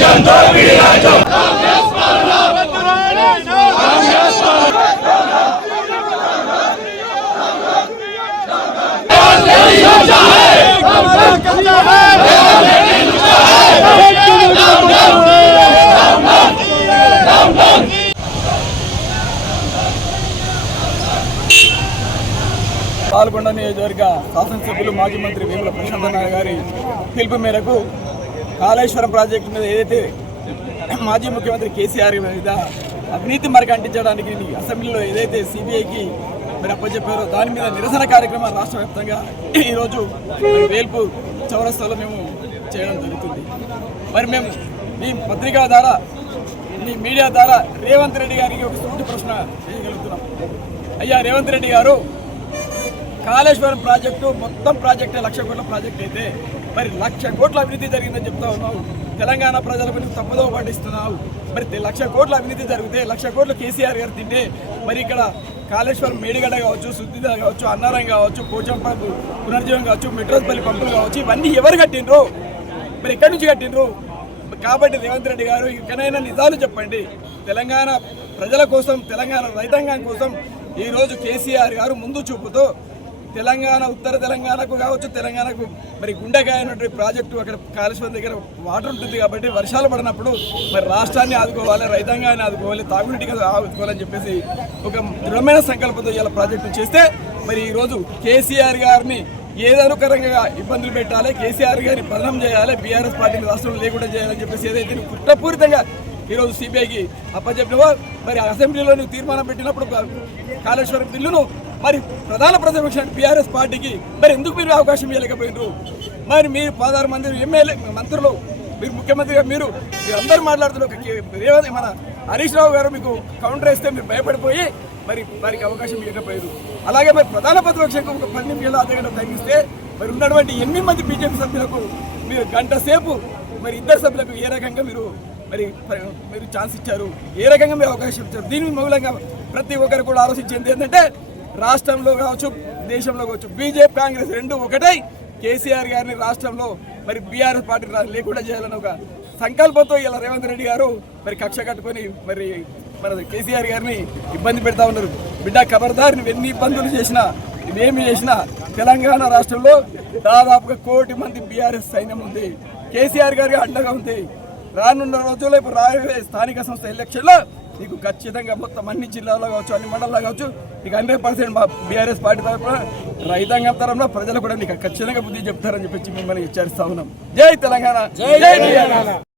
రాజ్యం దోపిడి రాజ్యం పాల్గొండ నియోజకవర్గ శాసనసభ్యులు మాజీ మంత్రి వేముల ప్రశాంత గారి పిలుపు మేరకు కాళేశ్వరం ప్రాజెక్టు మీద ఏదైతే మాజీ ముఖ్యమంత్రి కేసీఆర్ మీద అవినీతి మరికి అంటించడానికి అసెంబ్లీలో ఏదైతే సిబిఐకి మీరు అప్పచెప్పారో దాని మీద నిరసన కార్యక్రమం రాష్ట్ర వ్యాప్తంగా ఈరోజు వేల్పు చౌరస్తాలో మేము చేయడం జరుగుతుంది. మరి మేము ఈ పత్రికా ద్వారా మీ మీడియా ద్వారా రేవంత్ రెడ్డి గారికి ఒక సూటి ప్రశ్న చేయగలుగుతున్నాం అయ్యా రేవంత్ రెడ్డి గారు కాళేశ్వరం ప్రాజెక్టు మొత్తం ప్రాజెక్టే లక్ష కోట్ల ప్రాజెక్ట్ అయితే మరి లక్ష కోట్ల అభివృద్ధి జరిగిందని చెప్తా ఉన్నావు. తెలంగాణ ప్రజలకు నువ్వు తప్పుదో పాటిస్తున్నావు మరి లక్ష కోట్ల అభివృద్ధి జరిగితే లక్ష కోట్ల కేసీఆర్ గారు తింటే మరి ఇక్కడ కాళేశ్వరం మేడిగడ్డ కావచ్చు శుద్ధిద కావచ్చు అన్నారం కావచ్చు పోచంపల్లి పునర్జీవం కావచ్చు మెట్రోస్పల్లి పంపులు కావచ్చు ఇవన్నీ ఎవరు కట్టిండ్రు? మరి ఎక్కడి నుంచి కట్టిండ్రు? కాబట్టి రేవంత్ రెడ్డి గారు ఇకనైనా నిజాలు చెప్పండి. తెలంగాణ ప్రజల కోసం తెలంగాణ రైతాంగం కోసం ఈరోజు కేసీఆర్ గారు ముందు చూపుతూ తెలంగాణ ఉత్తర తెలంగాణకు కావచ్చు తెలంగాణకు మరి గుండెకాయ అనేటువంటి ప్రాజెక్టు అక్కడ కాళేశ్వరం దగ్గర వాటర్ ఉంటుంది కాబట్టి వర్షాలు పడినప్పుడు మరి రాష్ట్రాన్ని ఆదుకోవాలి రైతాంగాన్ని ఆదుకోవాలి తాగునీటికి ఆదుకోవాలని చెప్పేసి ఒక దృఢమైన సంకల్పంతో ఇలా ప్రాజెక్టు చేస్తే మరి ఈరోజు కేసీఆర్ గారిని ఏదనుకరంగా ఇబ్బందులు పెట్టాలి కేసీఆర్ గారిని బదనం చేయాలి బీఆర్ఎస్ పార్టీని రాష్ట్రంలో లేకుండా చేయాలని చెప్పేసి ఏదైతే కుట్రపూరితంగా ఈరోజు సిబిఐకి అప్పచెప్పినవో మరి అసెంబ్లీలో నువ్వు తీర్మానం పెట్టినప్పుడు కాళేశ్వరం బిల్లును మరి ప్రధాన ప్రతిపక్ష బీఆర్ఎస్ పార్టీకి మరి ఎందుకు మీరు అవకాశం ఇవ్వలేకపోయినారు? మరి మీరు పదహారు మంది ఎమ్మెల్యే మంత్రులు మీరు ముఖ్యమంత్రిగా మీరు మీరు అందరూ మాట్లాడుతున్నారు మన హరీష్ రావు గారు మీకు కౌంటర్ వేస్తే మీరు భయపడిపోయి మరి వారికి అవకాశం ఇవ్వకపోయారు అలాగే మరి ప్రధాన ప్రతిపక్షంకు ఒక పది నిమిషాలు అర్ధ గంట తగ్గిస్తే మరి ఉన్నటువంటి ఎనిమిది మంది బీజేపీ సభ్యులకు మీరు గంట సేపు మరి ఇద్దరు సభ్యులకు ఏ రకంగా మీరు మరి మీరు ఛాన్స్ ఇచ్చారు. ఏ రకంగా మీరు అవకాశం ఇచ్చారు? దీని మూలంగా ప్రతి ఒక్కరు కూడా ఆలోచించింది ఏంటంటే రాష్ట్రంలో కావచ్చు దేశంలో కావచ్చు బీజేపీ కాంగ్రెస్ రెండు ఒకటై కేసీఆర్ గారిని రాష్ట్రంలో మరి బీఆర్ఎస్ పార్టీ లేకుండా చేయాలని ఒక సంకల్పంతో ఇలా రేవంత్ రెడ్డి గారు మరి కక్ష కట్టుకొని మరి మన కేసీఆర్ గారిని ఇబ్బంది పెడతా ఉన్నారు. బిడ్డ ఖబర్దార్ నువ్వు ఎన్ని ఇబ్బందులు చేసినా ఇవేమి చేసినా తెలంగాణ రాష్ట్రంలో దాదాపుగా కోటి మంది బీఆర్ఎస్ సైన్యం ఉంది. కేసీఆర్ గారికి అండగా ఉంది. రానున్న రోజుల్లో ఇప్పుడు రాబోయే స్థానిక సంస్థ ఎలక్షన్లో నీకు ఖచ్చితంగా మొత్తం అన్ని జిల్లాలో కావచ్చు అన్ని మండలాల్లో కావచ్చు నీకు హండ్రెడ్ పర్సెంట్ మా బీఆర్ఎస్ పార్టీ తరఫున రైతాంగం తరఫున ప్రజలు కూడా నీకు ఖచ్చితంగా బుద్ధి చెప్తారని చెప్పి మిమ్మల్ని హెచ్చరిస్తా ఉన్నాం. జై తెలంగాణ. జై బీఆర్ఎస్.